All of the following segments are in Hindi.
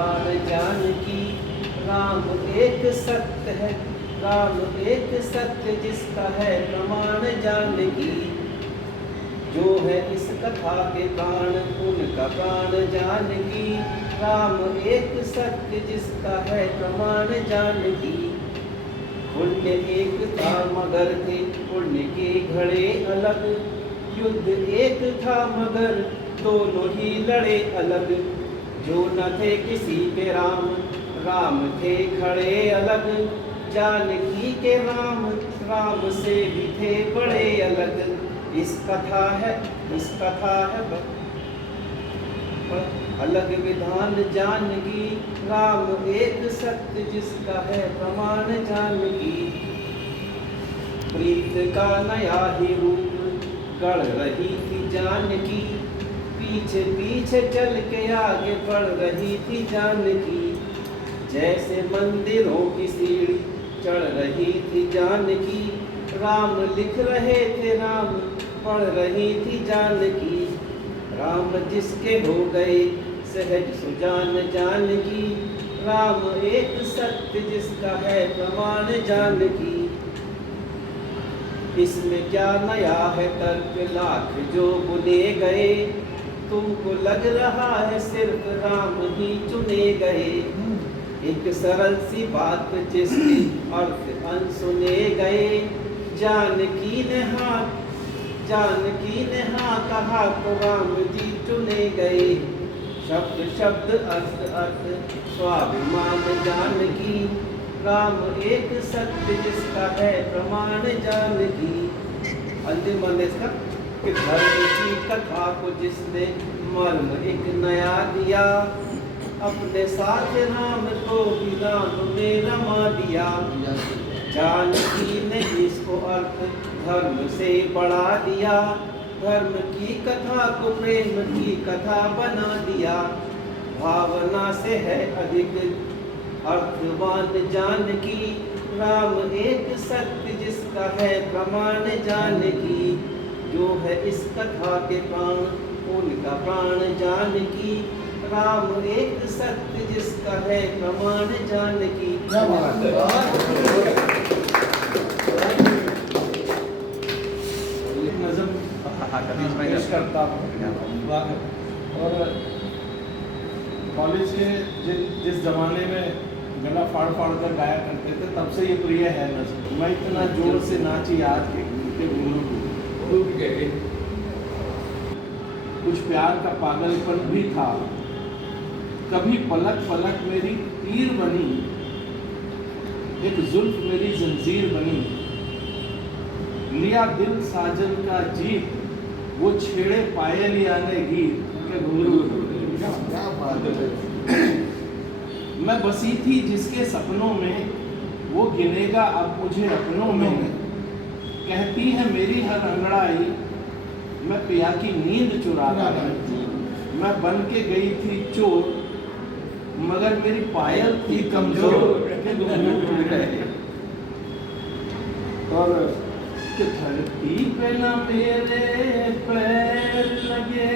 प्रमाण जानकी। राम एक सत्य है, राम एक सत्य जिसका है प्रमाण जानकी। जो है इस कथा के प्राण उनका प्राण जानकी। राम एक सत्य जिसका है प्रमाण जानकी। पुण्य एक था मगर थे पुण्य के घड़े अलग। युद्ध एक था मगर दोनों ही लड़े अलग। जो न थे किसी के राम, राम थे खड़े अलग। जानकी के राम, राम से भी थे बड़े अलग। इस कथा है अलग विधान जानकी। राम एक सत्य जिसका है प्रमाण जानकी। प्रीत का नया ही रूप गढ़ रही थी जानकी। पीछे पीछे चल के आगे बढ़ रही थी जानकी। जैसे मंदिरों की सीढ़ी चढ़ रही थी जानकी। राम लिख रहे थे, राम पढ़ रही थी जानकी। राम जिसके हो गए सहज सुजान जानकी। राम एक सत्य जिसका है प्रमाण जानकी। इसमें क्या नया है तर्क लाख जो बुने गए। तुमको लग रहा है सिर्फ राम ही चुने गए। एक सरल सी बात जिसके अर्थ अनसुने गए। जानकी ने हाँ कहा तो राम जी चुने गए। शब्द शब्द अर्थ अर्थ स्वाभिमान जानकी। राम एक सत्य जिसका है प्रमाण जानकी। अंतिम बंद इसका कि धर्म की कथा को जिसने मर्म एक नया दिया। अपने साथ राम को भी राम ने रमा दिया। जानकी ने इसको अर्थ धर्म से बढ़ा दिया। धर्म की कथा को प्रेम की कथा बना दिया। भावना से है अधिक अर्थवान जानकी। राम एक सत्य जिसका है प्रमाण जानकी। जो है इस कथा के प्राण उनका प्राण जानकी। राम एक सत्य जिसका है प्रमाण जानकी। पेश करता हूँ। और कॉलेज के जिस जमाने में गला फाड़ फाड़ कर गाया करते थे तब से ये प्रिय है नज़म। मैं इतना जोर से नाची आज के घुंघरू कुछ प्यार का पागलपन भी था। कभी पलक पलक मेरी तीर बनी। एक जुल्फ मेरी जंजीर बनी। लिया दिल साजन का जीत वो छेड़े पायलिया ने गीत के घुंघरू। मैं बसी थी जिसके सपनों में वो गिनेगा अब मुझे अपनों में। कहती है मेरी हर अंगड़ाई मैं पिया की नींद चुराता। मैं बन के गई थी चोर मगर मेरी पायल थी कमजोर। और धरती पे न मेरे पैर लगे।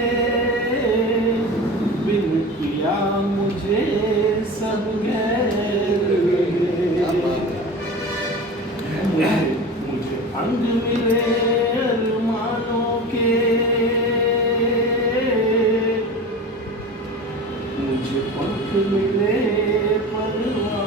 बिन पिया मुझे सब गैर लगे। मुझे अंग मिले अरमानों के। मुझे पंख मिले परवानों